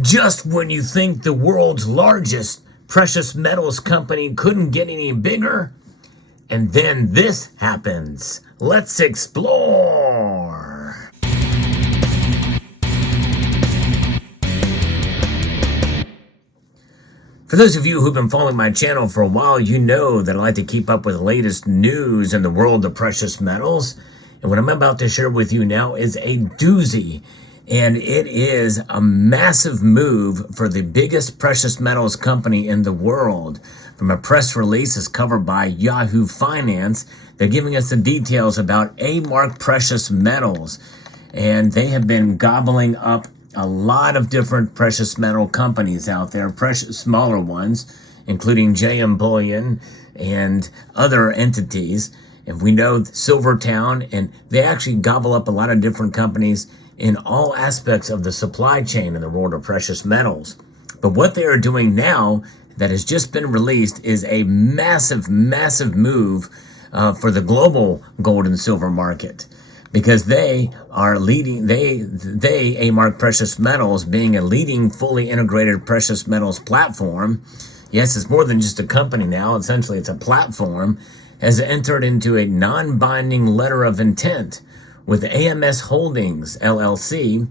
Just when you think the world's largest precious metals company couldn't get any bigger, and then this happens. Let's explore. For those of you who've been following my channel for a while, you know that I like to keep up with the latest news in the world of precious metals. And what I'm about to share with you now is a doozy. And it is a massive move for the biggest precious metals company in the world. From a press release as covered by Yahoo Finance, they're giving us the details about A-Mark Precious Metals. And they have been gobbling up a lot of different precious metal companies out there, precious smaller ones, including Bullion and other entities. And we know Silvertown, and they actually gobble up a lot of different companies in all aspects of the supply chain in the world of precious metals. But what they are doing now that has just been released is a massive move for the global gold and silver market, because they are leading, A-Mark Precious Metals, being a leading fully integrated precious metals platform. Yes, it's more than just a company now. Essentially, it's a platform, has entered into a non-binding letter of intent with AMS Holdings, LLC,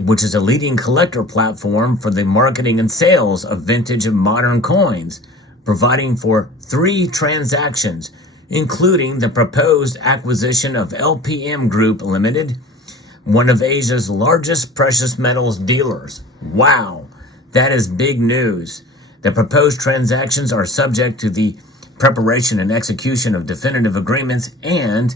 which is a leading collector platform for the marketing and sales of vintage and modern coins, providing for 3 transactions, including the proposed acquisition of LPM Group Limited, one of Asia's largest precious metals dealers. Wow, that is big news. The proposed transactions are subject to the preparation and execution of definitive agreements and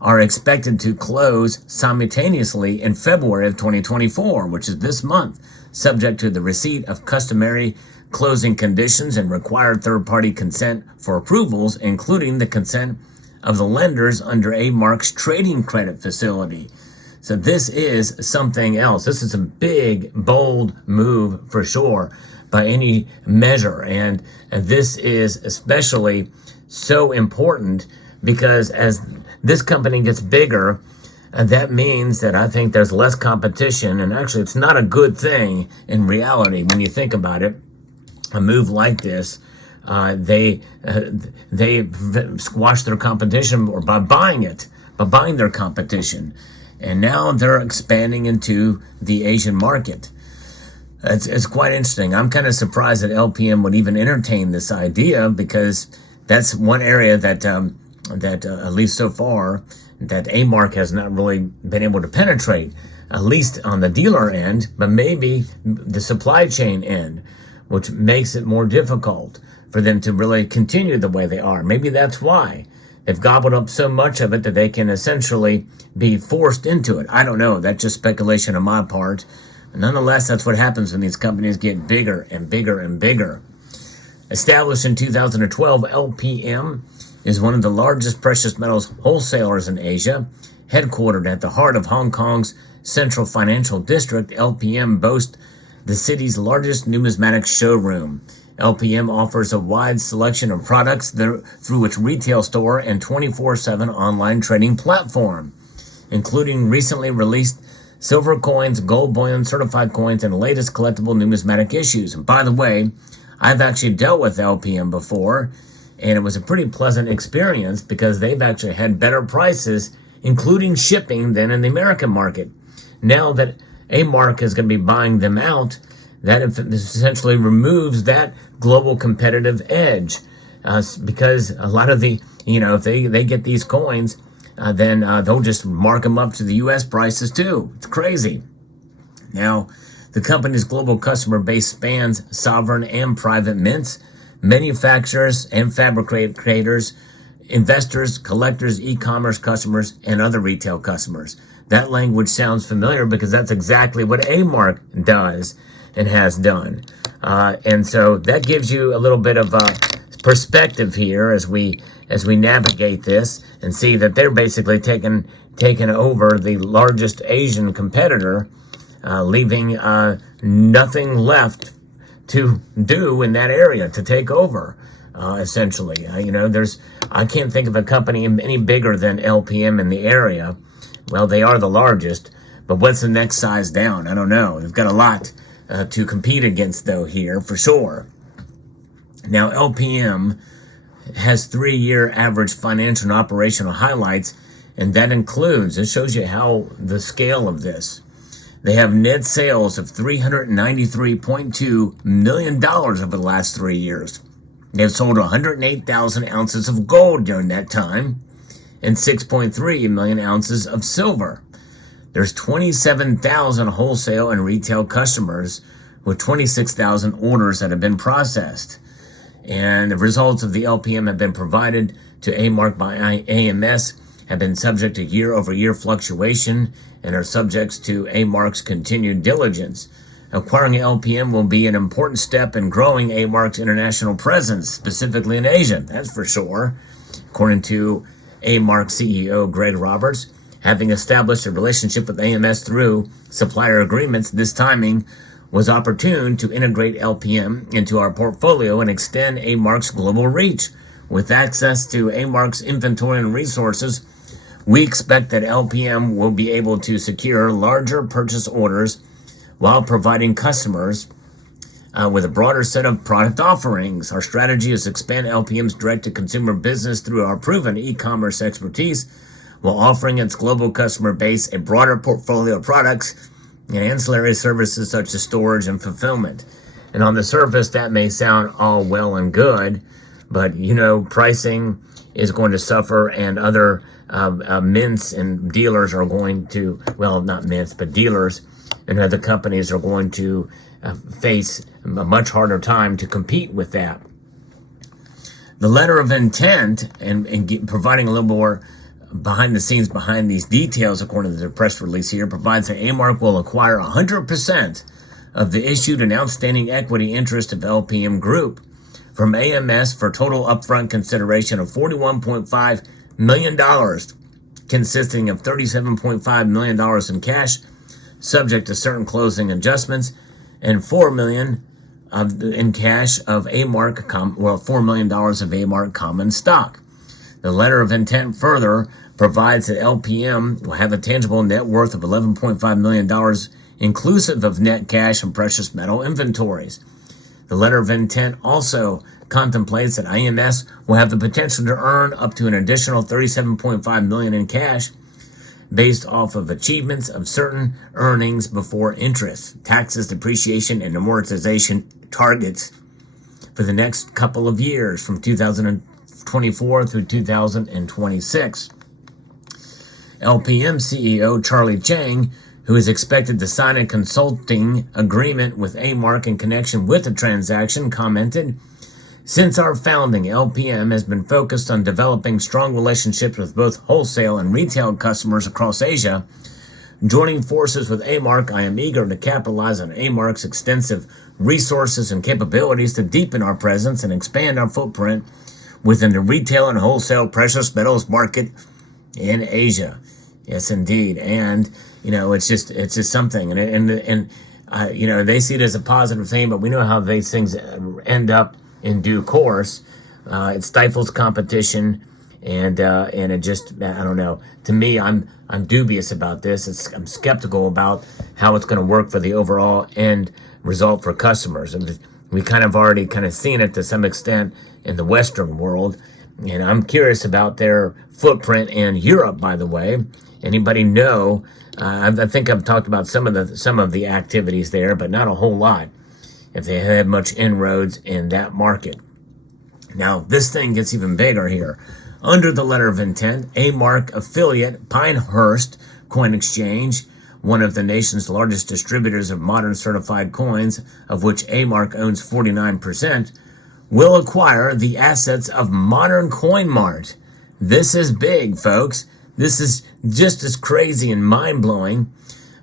are expected to close simultaneously in February of 2024, which is this month, subject to the receipt of customary closing conditions and required third-party consent for approvals, including the consent of the lenders under A-Mark's trading credit facility. So this is something else. This is a big, bold move for sure by any measure. And this is especially so important because as this company gets bigger, that means that I think there's less competition. And actually, it's not a good thing in reality when you think about it. A move like this, they squash their competition or by buying their competition. And now they're expanding into the Asian market. It's quite interesting. I'm kind of surprised that LPM would even entertain this idea, because that's one area that at least so far, that A-Mark has not really been able to penetrate, at least on the dealer end, but maybe the supply chain end, which makes it more difficult for them to really continue the way they are. Maybe that's why they've gobbled up so much of it that they can essentially be forced into it. I don't know. That's just speculation on my part. Nonetheless, that's what happens when these companies get bigger and bigger and bigger. Established in 2012, LPM is one of the largest precious metals wholesalers in Asia. Headquartered at the heart of Hong Kong's Central Financial District, LPM boasts the city's largest numismatic showroom. LPM offers a wide selection of products through its retail store and 24/7 online trading platform, including recently released silver coins, gold bullion, certified coins, and latest collectible numismatic issues. And by the way, I've actually dealt with LPM before, and it was a pretty pleasant experience because they've actually had better prices, including shipping, than in the American market. Now that A-Mark is going to be buying them out, that essentially removes that global competitive edge, because a lot of the, if they get these coins, then they'll just mark them up to the U.S. prices too. It's crazy. Now, the company's global customer base spans sovereign and private mints, manufacturers and fabricators, investors, collectors, e-commerce customers, and other retail customers. That language sounds familiar because that's exactly what A-Mark does and has done. And so that gives you a little bit of perspective here as we navigate this and see that they're basically taking over the largest Asian competitor, leaving nothing left to do in that area to take over, essentially. I can't think of a company any bigger than LPM in the area. Well, they are the largest, but what's the next size down? I don't know. They've got a lot to compete against, though, here for sure. Now, LPM has 3-year average financial and operational highlights, and that includes, it shows you how the scale of this. They have net sales of $393.2 million over the last 3 years. They've sold 108,000 ounces of gold during that time and 6.3 million ounces of silver. There's 27,000 wholesale and retail customers with 26,000 orders that have been processed. And the results of the LPM have been provided to A-Mark by AMS, have been subject to year-over-year fluctuation, and are subject to A-Mark's continued diligence. Acquiring LPM will be an important step in growing A-Mark's international presence, specifically in Asia, that's for sure. According to A-Mark CEO Greg Roberts, having established a relationship with AMS through supplier agreements, this timing was opportune to integrate LPM into our portfolio and extend A-Mark's global reach. With access to A-Mark's inventory and resources, we expect that LPM will be able to secure larger purchase orders while providing customers with a broader set of product offerings. Our strategy is to expand LPM's direct-to-consumer business through our proven e-commerce expertise while offering its global customer base a broader portfolio of products and ancillary services such as storage and fulfillment. And on the surface, that may sound all well and good, but, pricing is going to suffer, and other mints and dealers are going to, well, not mints, but dealers and other companies are going to face a much harder time to compete with that. The letter of intent, and providing a little more behind the scenes behind these details, according to the press release here, provides that A-Mark will acquire 100% of the issued and outstanding equity interest of LPM Group from AMS for total upfront consideration of $41.5 million, consisting of $37.5 million in cash, subject to certain closing adjustments, and $4 million in cash of A-Mark, $4 million of A-Mark common stock. The letter of intent further provides that LPM will have a tangible net worth of $11.5 million, inclusive of net cash and precious metal inventories. The letter of intent also contemplates that AMS will have the potential to earn up to an additional $37.5 million in cash based off of achievements of certain earnings before interest, taxes, depreciation, and amortization targets for the next couple of years from 2024 through 2026. LPM CEO Charlie Chang, who is expected to sign a consulting agreement with A-Mark in connection with the transaction, commented, "Since our founding, LPM has been focused on developing strong relationships with both wholesale and retail customers across Asia. Joining forces with A-Mark, I am eager to capitalize on A-Mark's extensive resources and capabilities to deepen our presence and expand our footprint within the retail and wholesale precious metals market in Asia." Yes, indeed. And, it's just something. And they see it as a positive thing, but we know how these things end up in due course. It stifles competition, and it just, I don't know. To me, I'm dubious about this. I'm skeptical about how it's going to work for the overall end result for customers. And we kind of already seen it to some extent in the Western world, and I'm curious about their footprint in Europe, by the way. Anybody know? I think I've talked about some of the activities there, but not a whole lot, if they had much inroads in that market. Now, this thing gets even bigger here. Under the letter of intent, A-Mark affiliate Pinehurst Coin Exchange, one of the nation's largest distributors of modern certified coins, of which A-Mark owns 49%, will acquire the assets of Modern Coin Mart. This is big, folks. This is just as crazy and mind-blowing.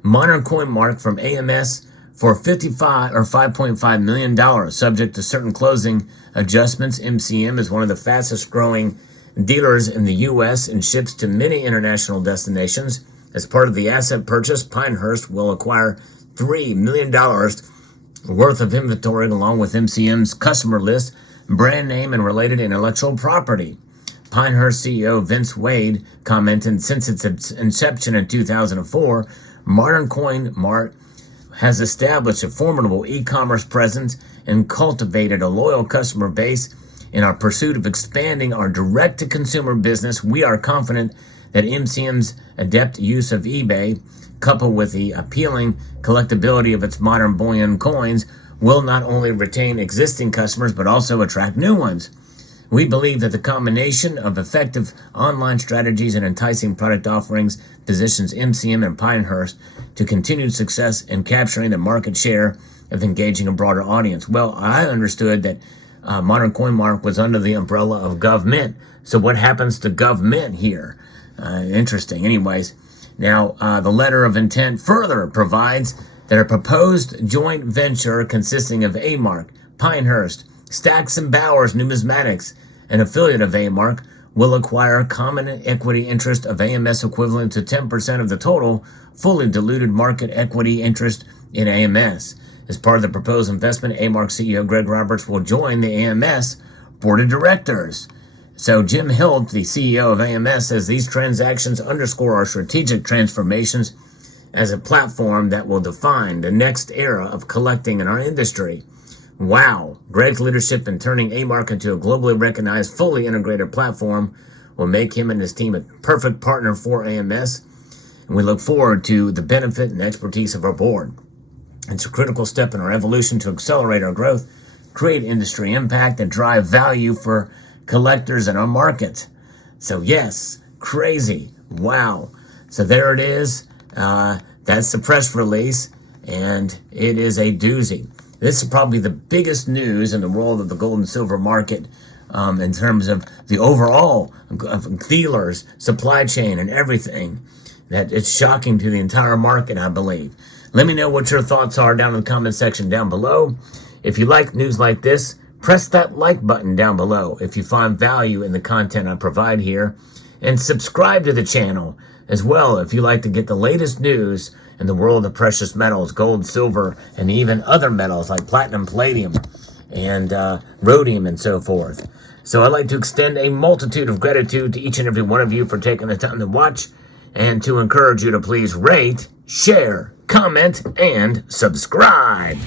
Modern Coin Mart from AMS for $5.5 million, subject to certain closing adjustments. MCM is one of the fastest growing dealers in the U.S. and ships to many international destinations. As part of the asset purchase, Pinehurst will acquire $3 million worth of inventory along with MCM's customer list, brand name, and related intellectual property. Pinehurst CEO Vince Wade commented, since its inception in 2004, Modern Coin Mart has established a formidable e-commerce presence and cultivated a loyal customer base. In our pursuit of expanding our direct-to-consumer business, we are confident that MCM's adept use of eBay, coupled with the appealing collectability of its modern bullion coins, will not only retain existing customers but also attract new ones. We believe that the combination of effective online strategies and enticing product offerings positions MCM and Pinehurst to continued success in capturing the market share of engaging a broader audience. Well, I understood that Modern Coin Mark was under the umbrella of GovMint. So what happens to GovMint here? Interesting. Anyways, now the letter of intent further provides that a proposed joint venture consisting of A-Mark, Pinehurst, Stacks and Bowers Numismatics, an affiliate of A-Mark, will acquire common equity interest of AMS equivalent to 10% of the total fully diluted market equity interest in AMS. As part of the proposed investment, A-Mark CEO Greg Roberts will join the AMS board of directors. So Jim Hilt, the CEO of AMS, says these transactions underscore our strategic transformations as a platform that will define the next era of collecting in our industry. Wow. Greg's leadership in turning A-Mark into a globally recognized, fully integrated platform will make him and his team a perfect partner for AMS, and we look forward to the benefit and expertise of our board. It's a critical step in our evolution to accelerate our growth, create industry impact, and drive value for collectors in our market. So yes, crazy. Wow. So there it is. That's the press release, and it is a doozy. This is probably the biggest news in the world of the gold and silver market in terms of the overall of dealers, supply chain, and everything. That it's shocking to the entire market, I believe. Let me know what your thoughts are down in the comment section down below. If you like news like this, press that like button down below if you find value in the content I provide here. And subscribe to the channel as well if you like to get the latest news in the world of precious metals, gold, silver, and even other metals like platinum, palladium, and rhodium and so forth. So I'd like to extend a multitude of gratitude to each and every one of you for taking the time to watch and to encourage you to please rate, share, comment, and subscribe.